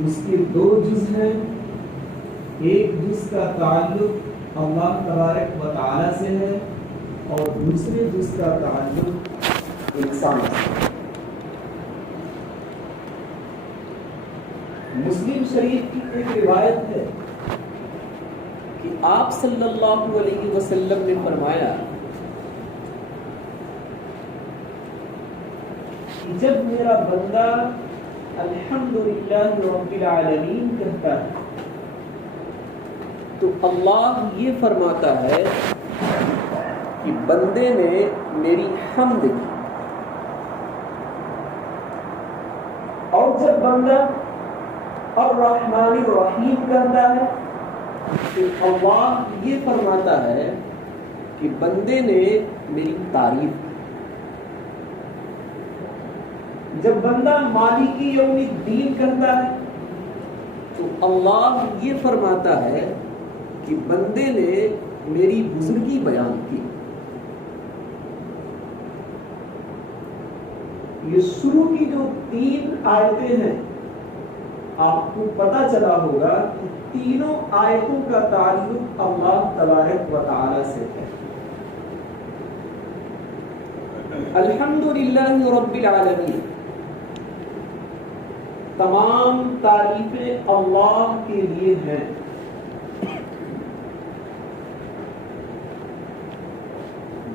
اس کے دو جز ہیں. ایک جز کا تعلق اللہ تبارک و تعالی سے ہے اور دوسرے جز کا تعلق انسان سے. مسلم شریف کی ایک روایت ہے کہ آپ صلی اللہ علیہ وسلم نے فرمایا کہ جب میرا بندہ الحمدللہ رب العالمین کہتا ہے تو اللہ یہ فرماتا ہے کہ بندے نے میری حمد کی. اور جب بندہ الرحمن الرحیم کہتا ہے تو اللہ یہ فرماتا ہے کہ بندے نے میری تعریف کی. جب بندہ مالک یوم الدین کہتا ہے تو اللہ یہ فرماتا ہے کہ بندے نے میری بزرگی بیان کی. یہ شروع کی جو 3 آیتیں ہیں آپ کو پتہ چلا ہوگا کہ تینوں آیتوں کا تعلق اللہ تبارک و تعالی سے ہے. الحمدللہ رب العالمین، تمام تعریفیں اللہ کے لیے ہیں.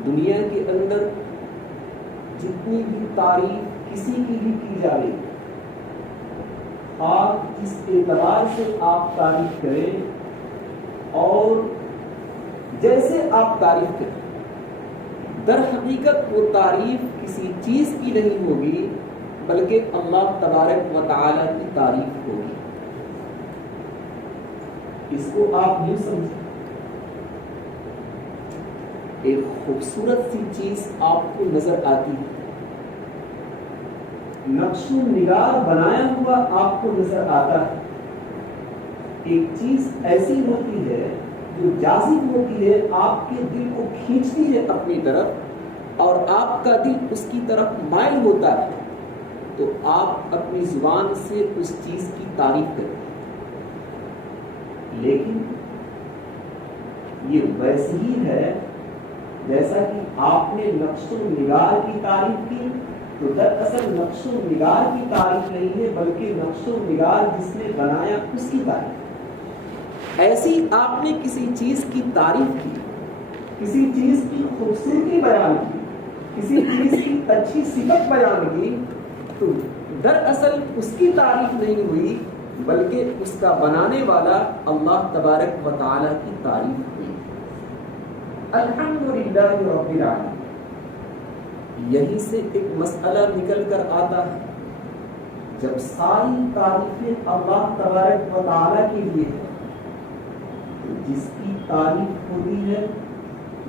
دنیا کے اندر جتنی بھی تعریف کسی کی بھی کی جائے، آپ جس اعتبار سے آپ تعریف کریں اور جیسے آپ تعریف کریں، در حقیقت وہ تعریف کسی چیز کی نہیں ہوگی بلکہ اللہ تبارک و تعالی کی تعریف ہوگی. اس کو آپ یوں سمجھیں، ایک خوبصورت سی چیز آپ کو نظر آتی ہے، نقش و نگار بنایا ہوا آپ کو نظر آتا ہے. ایک چیز ایسی ہوتی ہے جو جاذب ہوتی ہے، آپ کے دل کو کھینچتی ہے اپنی طرف اور آپ کا دل اس کی طرف مائل ہوتا ہے تو آپ اپنی زبان سے اس چیز کی تعریف کریں. لیکن یہ ویسے ہی ہے جیسا کہ آپ نے نقش و نگار کی تعریف کی، تو دراصل نقش و نگار کی تعریف نہیں ہے بلکہ نقش و نگار جس نے بنایا اس کی تعریف. ایسی آپ نے کسی چیز کی تعریف کی، کسی چیز کی خوبصورتی بیان کی، کسی چیز کی اچھی صفت بیان کی، تو دراصل اس کی تعریف نہیں ہوئی بلکہ اس کا بنانے والا اللہ تبارک و تعالی کی تعریف ہوئی. الحمدللہ رب العالمین. یہی سے ایک مسئلہ نکل کر آتا ہے، جب ساری تعریفیں اللہ تبارک و تعالی کے لیے ہیں تو جس کی تعریف ہوتی ہے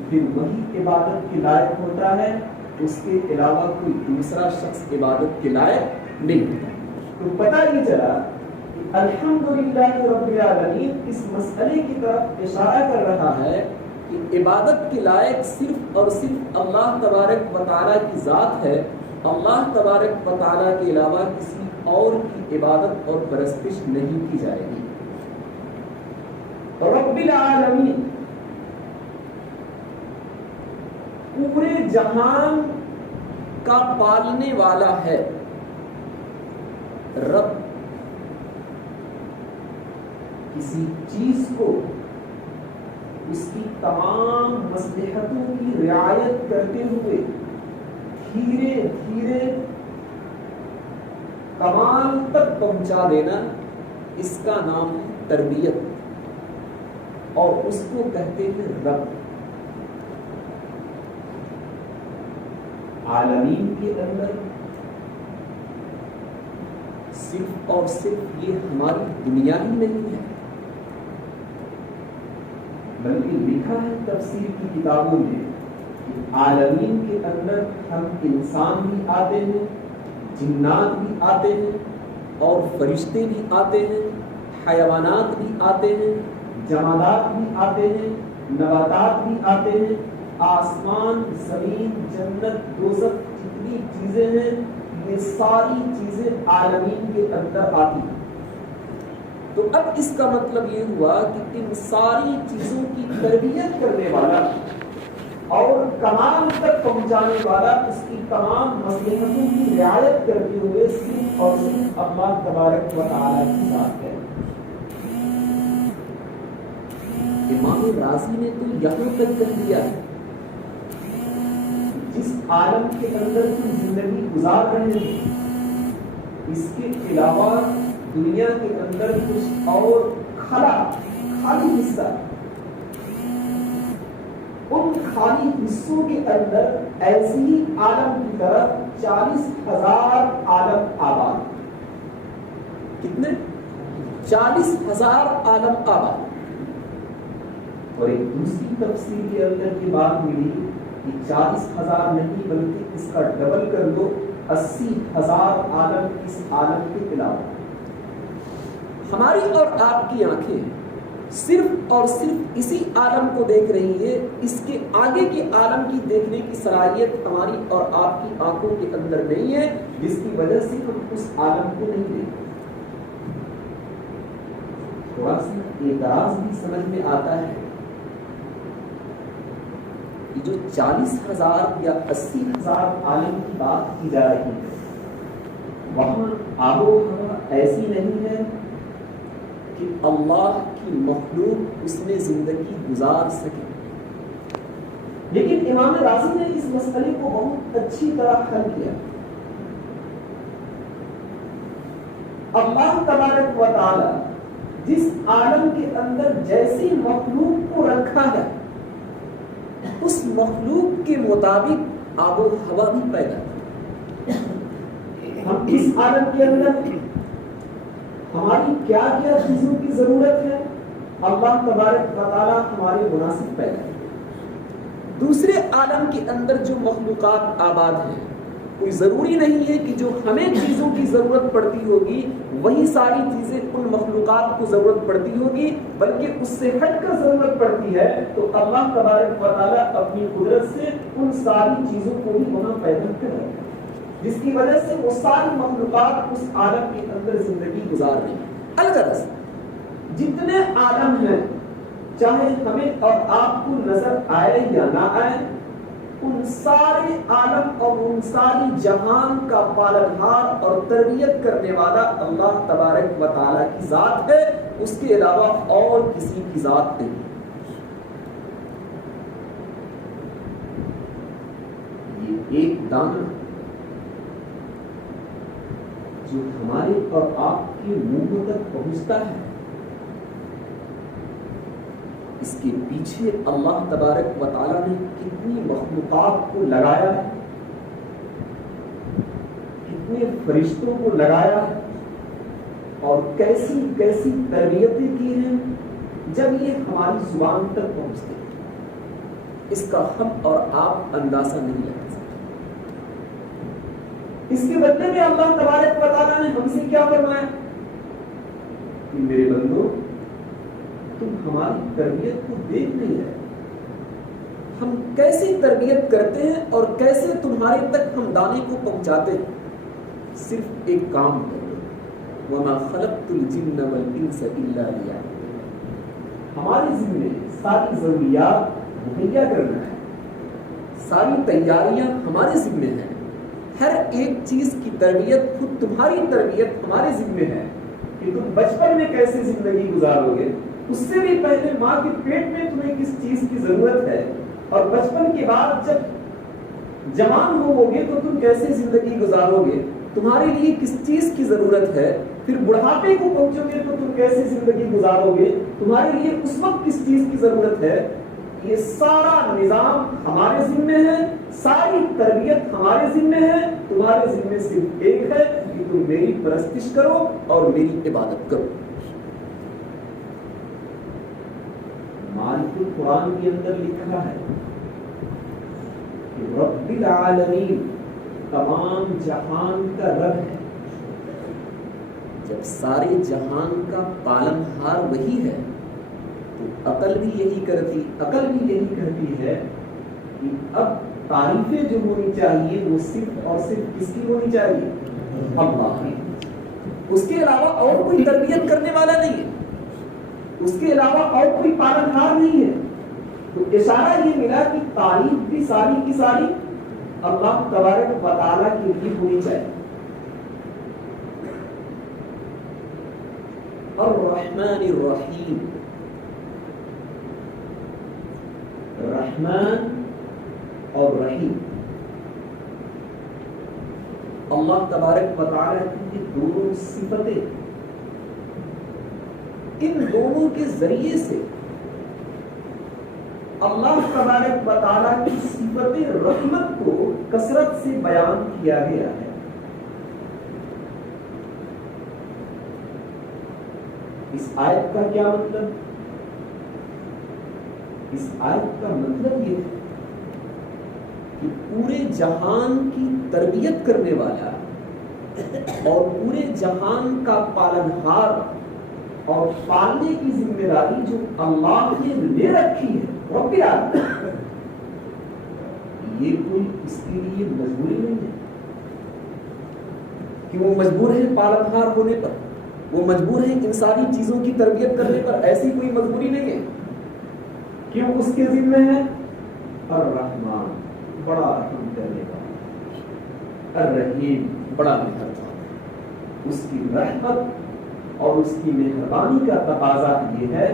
پھر وہی عبادت کے لائق ہوتا ہے، اس کے علاوہ کوئی دوسرا شخص عبادت کے لائق نہیں ہوتا. تو پتہ یہ چلا کہ الحمدللہ رب العالمین اس مسئلے کی طرف اشارہ کر رہا ہے کہ عبادت کے لائق صرف اور صرف اللہ تبارک و تعالیٰ کی ذات ہے. اللہ تبارک و تعالیٰ کے علاوہ کسی اور کی عبادت اور پرستش نہیں کی جائے گی. رب العالمین پورے جہان کا پالنے والا ہے. رب کسی چیز کو اس کی تمام مصلحتوں کی رعایت کرتے ہوئے دھیرے دھیرے کمال تک پہنچا دینا، اس کا نام ہے تربیت اور اس کو کہتے ہیں رب. عالمین کے اندر صرف اور صرف یہ ہماری دنیا ہی نہیں ہے بلکہ لکھا ہے تفسیر کی کتابوں میں کہ عالمین کے اندر ہم انسان بھی آتے ہیں، جنات بھی آتے ہیں اور فرشتے بھی آتے ہیں، حیوانات بھی آتے ہیں، جمادات بھی آتے ہیں، نباتات بھی آتے ہیں، آسمان، زمین، جنت، دوزخ جتنی چیزیں ہیں یہ ساری چیزیں عالمین کے اندر آتی ہیں. تو اب اس کا مطلب یہ ہوا کہ ان ساری چیزوں کی تربیت کرنے والا اور کمال تک پہنچانے والا، اس کی تمام مصلحتوں کی رعایت کرتے ہوئے صرف اور صرف اللہ تبارک و تعالیٰ کی ذات ہے۔ امام رازی نے تو یہاں تک کہہ دیا ہے، جس عالم کے اندر تم زندگی گزار رہے ہیں، اس کے علاوہ دنیا کے اندر کچھ اور خالی حصہ، ان خالی حصوں کے اندر ایسی ہی عالم کی طرف 40,000 عالم آباد۔ کتنے؟ 40,000 عالم آباد۔ اور ایک دوسری تفسیر کے اندر یہ بات ملی کہ 40,000 نہیں بلکہ اس کا ڈبل کر دو، 80,000 عالم اس عالم کے علاوہ۔ ہماری اور آپ کی آنکھیں صرف اور صرف اسی عالم کو دیکھ رہی ہے، اس کے آگے کے عالم کی دیکھنے کی صلاحیت ہماری اور آپ کی آنکھوں کے اندر نہیں ہے، جس کی وجہ سے ہم اس عالم کو نہیں دیکھتے۔ تھوڑا سا اعتراض بھی سمجھ میں آتا ہے کہ جو 40,000 یا 80,000 عالم کی بات کی جا رہی ہے، وہاں آب و ہوا ایسی نہیں ہے کہ اللہ کی مخلوق اس میں زندگی گزار سکے۔ لیکن امام رازی نے اس مسئلے کو بہت اچھی طرح حل کیا۔ اللہ تبارک و تعالی جس عالم کے اندر جیسی مخلوق کو رکھا ہے، اس مخلوق کے مطابق آب و ہوا بھی پیدا کی۔ ہم اس عالم کے اندر ہماری کیا کیا چیزوں کی ضرورت ہے، اللہ تبارک و تعالیٰ ہمارے مناسب پیدا ہے۔ دوسرے عالم کے اندر جو مخلوقات آباد ہیں، کوئی ضروری نہیں ہے کہ جو ہمیں چیزوں کی ضرورت پڑتی ہوگی وہی ساری چیزیں ان مخلوقات کو ضرورت پڑتی ہوگی، بلکہ اس سے ہٹ کر ضرورت پڑتی ہے تو اللہ تبارک و تعالیٰ اپنی قدرت سے ان ساری چیزوں کو بھی وہاں پیدا کر رہے ہیں، جس کی وجہ سے وہ ساری مخلوقات اس عالم کے اندر زندگی گزار رہی ہیں۔ الغرض جتنے عالم ہیں، چاہے ہمیں اور آپ کو نظر آئے یا نہ آئے، ان سارے عالم اور ان ساری جہان کا پالنہار اور تربیت کرنے والا اللہ تبارک و تعالیٰ کی ذات ہے، اس کے علاوہ اور کسی کی ذات نہیں۔ یہ ایک دانہ جو ہمارے اور آپ کے منہ تک پہنچتا ہے، اس کے پیچھے اللہ تبارک و تعالیٰ نے کتنی مخلوقات کو لگایا ہے، کتنے فرشتوں کو لگایا ہے، اور کیسی کیسی تربیتیں کی ہیں جب یہ ہماری زبان تک پہنچتے ہیں، اس کا ہم اور آپ اندازہ نہیں لگا سکتے۔ اس کے بدلے میں اللہ تبارک و تعالیٰ نے ہم سے کیا فرمایا کہ میرے بندو، تم ہماری تربیت کو دیکھ نہیں رہے، ہم کیسی تربیت کرتے ہیں اور کیسے تمہارے تک ہم دانے کو پہنچاتے ہیں، صرف ایک کام کرو، وَمَا خَلَقْتُ الْجِنَّ وَالْإِنسَ إِلَّا لِيَعْبُدُونِ۔ ہمارے ذمے ساری ضروریات مہیا کرنا ہے، ساری تیاریاں ہمارے ذمے ہیں، ہر ایک چیز کی تربیت، خود تمہاری تربیت ہمارے ذمے ہے کہ تم بچپن میں کیسے زندگی گزارو گے، اس سے بھی پہلے ماں کے پیٹ میں تمہیں کس چیز کی ضرورت ہے، اور بچپن کے بعد جب جوان ہوو گے تو تم کیسے زندگی گزارو گے، تمہارے لیے کس چیز کی ضرورت ہے، پھر بڑھاپے کو پہنچو گے تو تم کیسے زندگی گزارو گے، تمہارے لیے اس وقت کس چیز کی ضرورت ہے۔ یہ سارا نظام ہمارے ذمے ہے، ساری تربیت ہمارے ذمے ہے، تمہارے ذمے صرف ایک ہے کہ تم میری پرستش کرو اور میری عبادت کرو۔ مالک القرآن کے اندر لکھا ہے کہ رب العالمین تمام جہان کا رب ہے۔ جب سارے جہان کا پالنہار وہی ہے تو عقل بھی یہی کرتی ہے کہ اب تعریفیں جو ہونی چاہیے وہ صرف اور صرف کس کی ہونی چاہیے؟ اللہ کی۔ اس کے علاوہ اور کوئی تربیت کرنے والا نہیں ہے، اس کے علاوہ اور کوئی پالنہار نہیں ہے. تو اشارہ یہ ملا کہ تعریف بھی ساری کی ساری اللہ تبارک و تعالیٰ کے لیے ہونی چاہیے. الرحمن الرحیم، رحمان اور رحیم اللہ تبارک و تعالیٰ کی دونوں صفتیں، ان دونوں کے ذریعے سے اللہ تبارک و تعالیٰ کی صفت رحمت کو کثرت سے بیان کیا گیا ہے. اس آیت کا کیا مطلب؟ اس آیت کا مطلب یہ ہے کہ پورے جہان کی تربیت کرنے والا اور پورے جہان کا پالنہار اور پالنے کی ذمہ داری جو اللہ نے لے رکھی ہے رب العالمین، یہ کوئی اس کے لیے مجبوری نہیں ہے کہ وہ مجبور ہے پالنہار ہونے پر، وہ مجبور ہے ان ساری چیزوں کی تربیت کرنے پر. ایسی کوئی مجبوری نہیں ہے. کیوں؟ اس کے ذمہ ہے الرحمن، بڑا رحم کرنے والا، الرحیم، بڑا مہربان. اس کی رحمت اور اس کی مہربانی کا تقاضا یہ ہے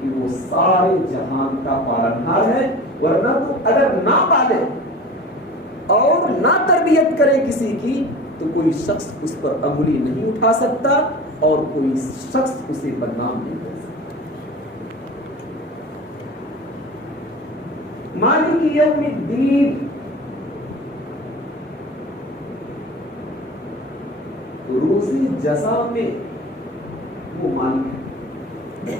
کہ وہ سارے جہان کا پالنہار ہے. ورنہ تو اگر نہ پالے اور نہ تربیت کرے کسی کی تو کوئی شخص اس پر انگلی نہیں اٹھا سکتا اور کوئی شخص اسے بدنام نہیں کر سکتا. مالک یوم الدین، روزی جزا میں وہ مالک ہے.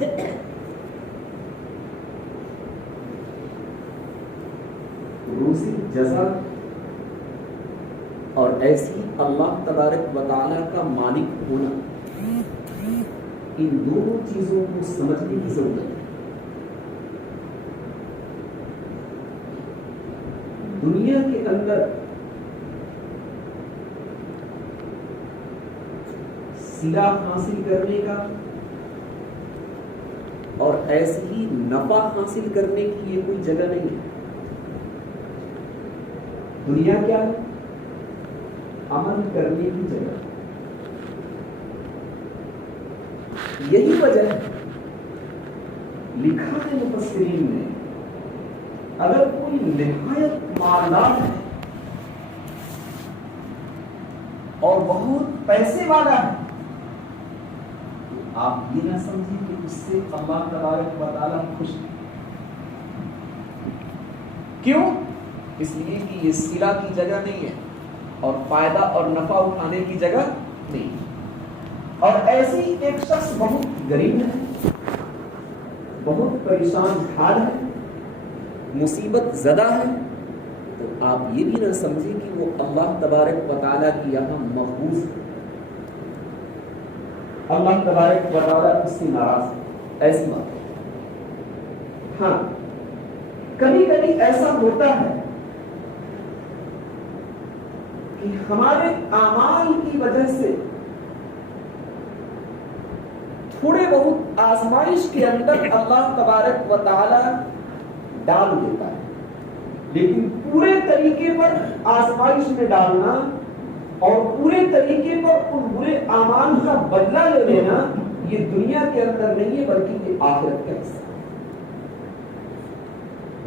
روزی جزا اور ایسی اللہ تبارک و تعالیٰ کا مالک ہونا، ان دونوں چیزوں کو سمجھنے کی ضرورت ہے. دنیا کے اندر صلہ حاصل کرنے کا اور ایسے ہی نفع حاصل کرنے کی یہ کوئی جگہ نہیں ہے. دنیا کیا ہے؟ عمل کرنے کی جگہ. یہی وجہ ہے لکھا ہے مفسرین نے، اگر کوئی نہایت مالدار ہے اور بہت پیسے والا ہے تو آپ یہ نہ سمجھیں کہ اس سے اللہ تبارک و تعالیٰ خوش ہے. کیوں؟ اس لیے کہ یہ صلہ کی جگہ نہیں ہے اور فائدہ اور نفع اٹھانے کی جگہ نہیں. اور ایسی ایک شخص بہت غریب ہے، بہت پریشان حال ہے، مصیبت زدہ ہے، تو آپ یہ بھی نہ سمجھیں کہ وہ اللہ تبارک و تعالیٰ کی یہاں محفوظ ہے، اللہ تبارک و تعالیٰ اس سے ناراض ہے. ایسی بات ہے. ہاں، کبھی کبھی ایسا ہوتا ہے کہ ہمارے اعمال کی وجہ سے تھوڑے بہت آزمائش کے اندر اللہ تبارک و تعالی ڈال دیتا ہے، لیکن پورے طریقے پر آزمائش میں ڈالنا اور پورے طریقے پر ان برے اعمال کا بدلہ لے لینا یہ دنیا کے اندر نہیں ہے بلکہ یہ آخرت کا حصہ ہے.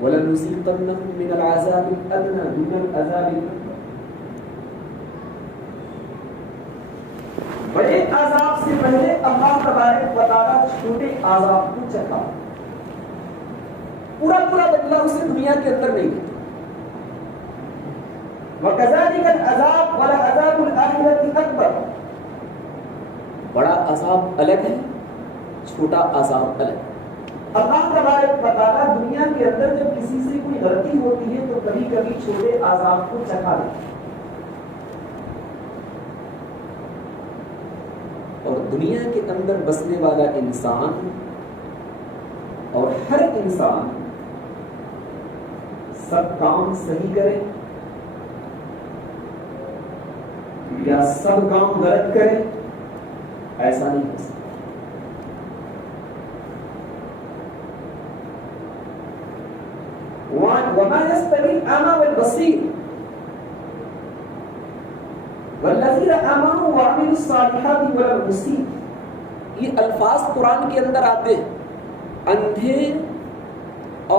وَلَنُذِيقَنَّهُم مِّنَ الْعَذَابِ الْأَدْنَىٰ دُونَ الْعَذَابِ الْأَكْبَرِ. بڑے عذاب سے پہلے اللہ تبارک و تعالیٰ چھوٹے عذاب کو چکھا. پورا بدلہ اسے دنیا کے اندر نہیں ہے. وَكَذَلِكَ الْعَذَابُ وَلَعَذَابُ الْآخِرَةِ أَكْبَرُ. بڑا عذاب الگ ہے، چھوٹا عذاب الگ. اللہ تبارک و تعالیٰ دنیا کے اندر جب کسی سے کوئی غلطی ہوتی ہے تو کبھی کبھی چھوٹے عذاب کو چکھا دیتا ہے. اور دنیا کے اندر بسنے والا انسان اور ہر انسان سب کام صحیح کرے یا سب کام غلط کرے ایسا نہیں ہو سکتا. وما يستوي الأعمى والبصير والذين آمنوا وعملوا الصالحات ولا المسيء. یہ الفاظ قرآن کے اندر آتے ہیں. اندھے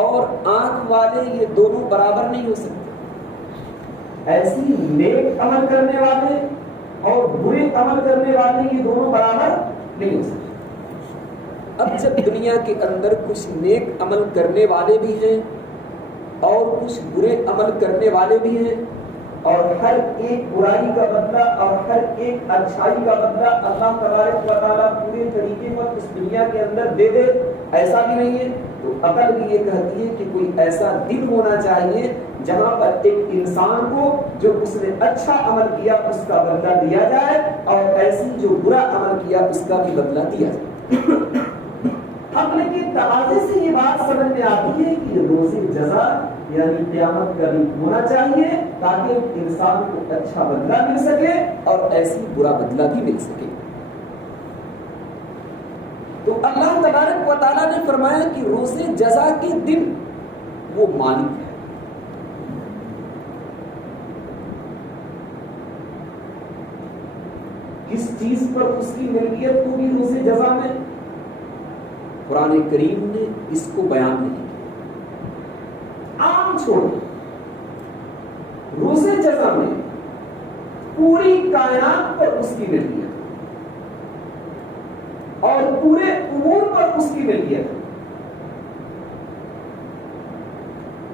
اور آنکھ والے یہ دونوں برابر نہیں ہو سکتے. ایسی نیک عمل کرنے والے اور برے عمل کرنے والے یہ دونوں برابر نہیں ہو سکتے. اب جب دنیا کے اندر کچھ نیک عمل کرنے والے بھی ہیں اور کچھ برے عمل کرنے والے بھی ہیں اور ہر ایک برائی کا بدلہ اور ہر ایک اچھائی کا بدلہ اللہ تبارک و تعالیٰ پورے طریقے پر اس دنیا کے اندر دے دے، ایسا بھی نہیں ہے. تو عقل بھی یہ کہتی ہے کہ کوئی ایسا دن ہونا چاہیے جہاں پر ایک انسان کو جو اس نے اچھا عمل کیا اس کا بدلہ دیا جائے اور ایسی جو برا عمل کیا اس کا بھی بدلہ دیا جائے. عقل کے تقاضے سے یہ بات سمجھ میں آتی ہے کہ روز جزا یعنی قیامت کا دن ہونا چاہیے تاکہ انسان کو اچھا بدلہ مل سکے اور ایسی برا بدلہ بھی مل سکے. تو اللہ تبارک و تعالیٰ نے فرمایا کہ روز جزا کے دن وہ مالک ہے. کس چیز پر اس کی ملکیت ہوگی روز جزا میں؟ قرآن کریم نے اس کو بیان نہیں کیا. عام چھوڑ روز جزا میں پوری کائنات پر اس کی ملکیت اور پورے امور پر اس کی ملکیت.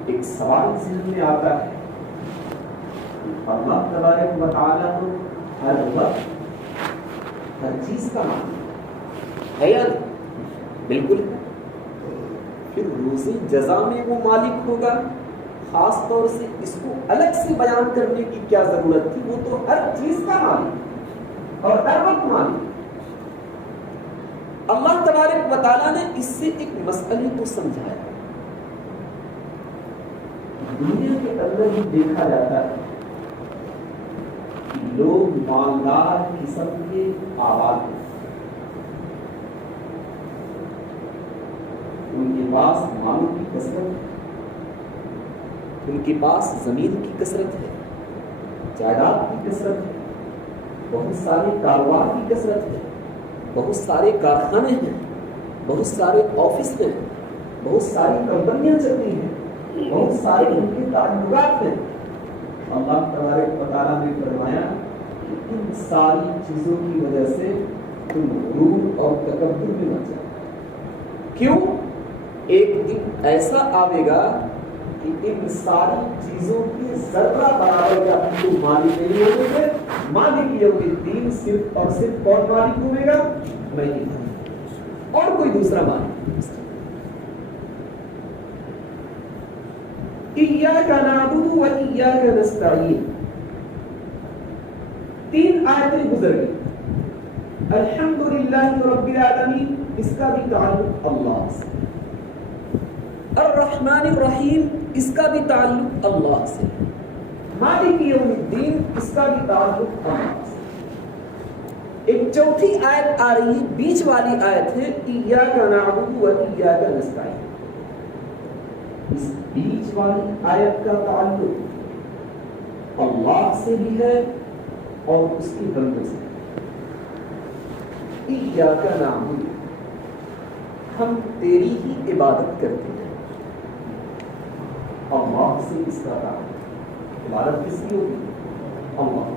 ایک سوال ذہن میں آتا ہے کہ اللہ تبارک و تعالیٰ کو ہر وقت ہر چیز کا مالک ہے یا نہیں؟ بالکل. پھر روز جزا میں وہ مالک ہوگا. خاص طور سے اس کو الگ سے بیان کرنے کی کیا ضرورت تھی؟ وہ تو ہر چیز کا مالک اور ہر وقت مالک. اللہ تبارک و تعالیٰ نے اس سے ایک مسئلے کو سمجھایا. دنیا کے اندر بھی دیکھا جاتا ہے کہ لوگ مالدار قسم کے آباد ہیں. ان کے پاس مالوں کی کثرت ہے، ان کے پاس زمین کی کثرت ہے، جائیداد کی کثرت ہے، بہت سارے کاروبار کی کثرت ہے، بہت سارے کارخانے ہیں، بہت سارے آفس ہیں، بہت ساری کمپنیاں چلتی ہیں، بہت سارے ان کے تعلقات ہیں. اللہ تبارک و تعالیٰ نے فرمایا کہ ان ساری چیزوں کی وجہ سے تم غرور اور تکبر میں مت جاؤ. کیوں؟ ایک دن ایسا آئے گا کہ ان ساری چیزوں کی ذرہ برابر کا تو مالک نہیں ہوگے گے. مالک یوم الدین صرف اور صرف کون مالک ہوئے گا؟ نہیں، اور کوئی دوسرا مالک. ایاک نعبد و ایاک نستعین. 3 آیتیں گزر گئی. الحمدللہ رب العالمین اس کا بھی تعلق اللہ سے. الرحمن الرحیم اس کا بھی تعلق اللہ سے. مالک یوم الدین اس کا بھی تعلق اللہ سے. ایک چوتھی آیت آ رہی ہے، بیچ والی آیت ہے ایاک نعبد و ایاک نستعین. اس بیچ والی آیت کا تعلق اللہ سے بھی ہے اور اس کے بندوں سے. ایاک نعبد ہم تیری ہی عبادت کرتے ہیں. اللہ سے اس کا تعلق. عبادت کس کی ہوگی؟ اللہ.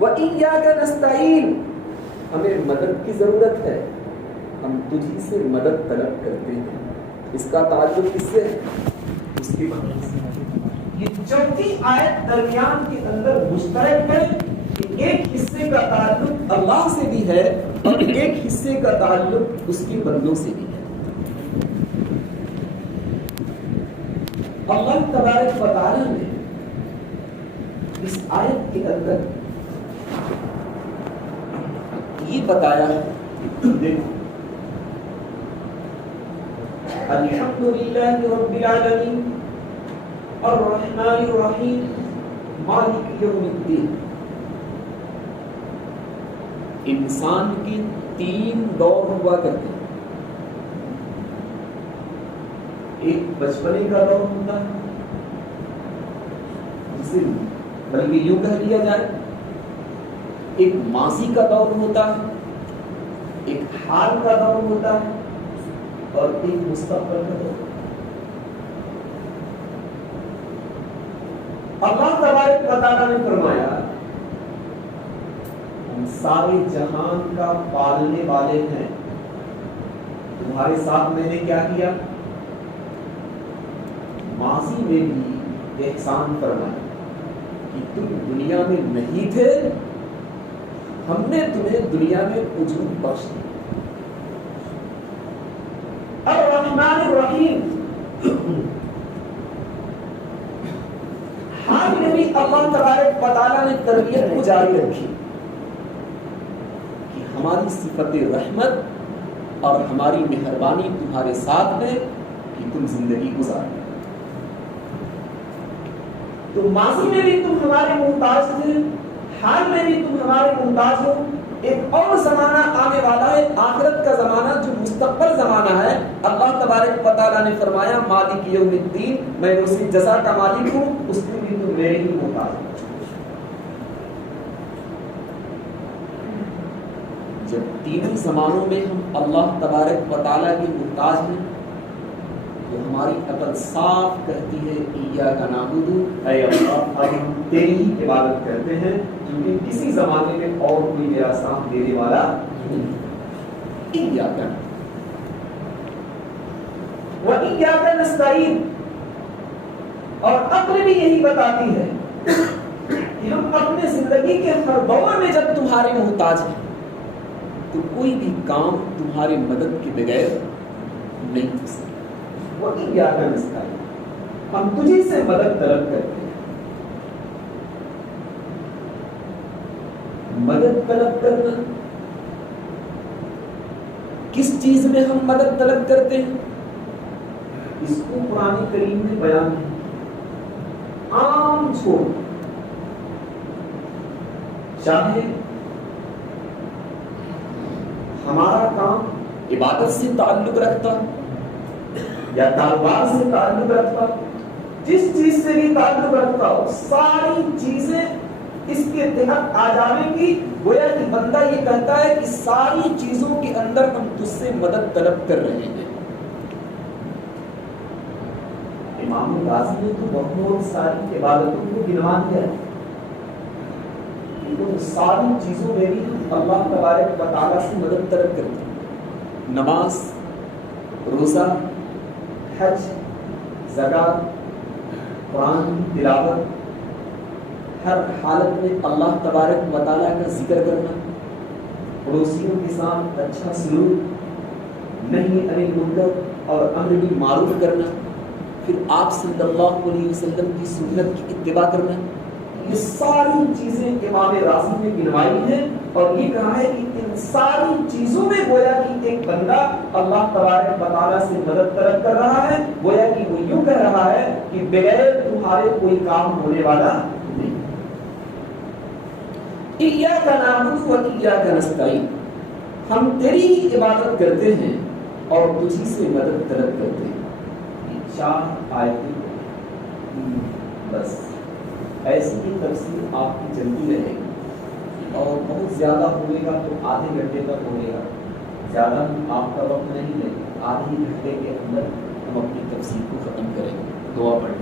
وَإِيَّاكَ نَسْتَعِينُ ہمیں مدد کی ضرورت ہے، ہم تجھی سے مدد طلب کرتے ہیں. اس کا تعلق کس سے ہے؟ اس کی مدد سے. یہ چوتھی آیت درمیان کے اندر مشترک ہے کہ ایک حصے کا تعلق اللہ سے بھی ہے اور ایک حصے کا تعلق اس کے بندوں سے بھی ہے. اللہ تبارک و تعالیٰ نے اس آیت کے اندر یہ بتایا ہے. دیکھو الحمدللہ رب العالمین الرحمن الرحیم مالک یوم الدین. انسان کے 3 دور ہوا کرتے ہیں. ایک بچپنے کا دور ہوتا ہے جسے بلکہ یوں کہہ لیا جائے ایک ماضی کا دور ہوتا ہے, ایک حال کا دور ہوتا ہے اور ایک مستقبل کا دور. اللہ تبارک و تعالیٰ نے فرمایا ہم سارے جہان کا پالنے والے ہیں, تمہارے ساتھ میں نے کیا کیا, ماضی میں بھی احسان فرمایا کہ تم دنیا میں نہیں تھے, ہم نے تمہیں دنیا میں وجود بخش دیا. الرحمن الرحیم حال میں بھی اللہ تبارک و تعالیٰ نے تربیت کو جاری رکھی کہ ہماری صفت رحمت اور ہماری مہربانی تمہارے ساتھ ہے کہ تم زندگی گزارو. تو ماضی میں بھی تم ہمارے محتاج تھے, حال میں بھی تم ہمارے محتاج ہو. ایک اور زمانہ آنے والا ہے, آخرت کا زمانہ جو مستقبل زمانہ ہے. اللہ تبارک و تعالیٰ نے فرمایا مالک یوم الدین, میں اسی جزا کا مالک ہوں, اس میں بھی تم میرے ہی محتاج ہو. جب تینوں زمانوں میں ہم اللہ تبارک و تعالیٰ کے محتاج ہیں تو ہماری عقل صاف کہتی ہے ایاک نعبد, اے اللہ اب ہم تیری ہی عبادت کرتے ہیں کیونکہ کسی زمانے میں اور کوئی میرا ساتھ دینے والا نہیں. ایاک و ایاک نستعین. اور عقل بھی یہی بتاتی ہے کہ ہم اپنے زندگی کے ہر دور میں جب تمہارے محتاج ہیں تو کوئی بھی کام تمہارے مدد کے بغیر نہیں ہو سکتا. وَإِيَّاكَ نَسْتَعِينُ, ہم تجھی سے مدد طلب کرتے ہیں. مدد طلب کرنا, کس چیز میں ہم مدد طلب کرتے ہیں اس کو قرآن کریم میں بیان ہے. عام چھوڑ, چاہے ہمارا کام عبادت سے تعلق رکھتا یا کاروبار سے تعلق رکھتا, جس چیز سے بھی تعلق رکھتا ہو, ساری چیزیں اس کے تحت آ جانے کی. گویا کہ بندہ یہ کہتا ہے کہ ساری چیزوں کے اندر ہم تجھ سے مدد طلب کر رہے ہیں. امام غازی نے تو بہت ساری عبادتوں کو گنوا دیا ہے. ساری چیزوں میں بھی ہم اللہ تبارک و تعالیٰ سے مدد طلب کرتے ہیں. نماز, روزہ, حج, زکات, قرآن کی تلاوت, ہر حالت میں اللہ تبارک و تعالیٰ کا ذکر کرنا, پڑوسیوں کے ساتھ اچھا سلوک, نہیں انل منکر اور امر بالمعروف کرنا, پھر آپ صلی اللہ علیہ وسلم کی سنت کی اتباع کرنا. یہ ساری چیزیں امام رازی نے گنوائی ہیں اور یہ کہا ہے کہ ان ساری چیزوں میں گویا کہ ایک بندہ اللہ تبارک و تعالیٰ سے مدد طلب کر رہا ہے. گویا کہ وہ یوں کہہ رہا ہے کہ بغیر تمہارے کوئی کام ہونے والا نہیں. ایاک نعبد و ایاک نستعین, ہم تیری ہی عبادت کرتے ہیں اور تجھی سے مدد طلب کرتے ہیں. 4 آیتیں بس. ایسی ہی تفسیر آپ کی چلتی رہے گی اور بہت زیادہ ہوئے گا تو آدھے گھنٹے تک ہوئے گا, زیادہ آپ کا وقت نہیں لگے گا. آدھے گھنٹے کے اندر ہم اپنی تفسیر کو ختم کریں گے. دعا پڑھیں.